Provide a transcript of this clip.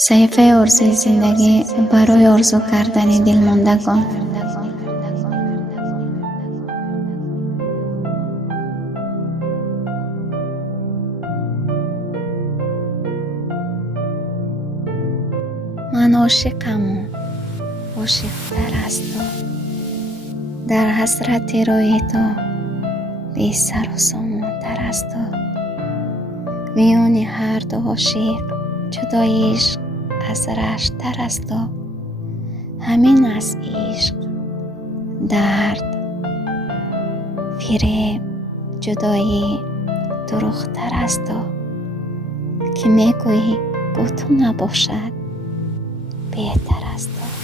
صحیفه ارزوی زندگی برای آرزو کردن دلماندگان. من عاشقم و عاشق‌تر از تو، در حسرت روی تو بی سر و سامان‌تر از تو. میان هر دو عاشق جدای عشق از رشت‌تر از تو. همین از عشق درد فریب جدایی دروغ‌تر از تو، که میگویی با تو نباشد بهتر از تو.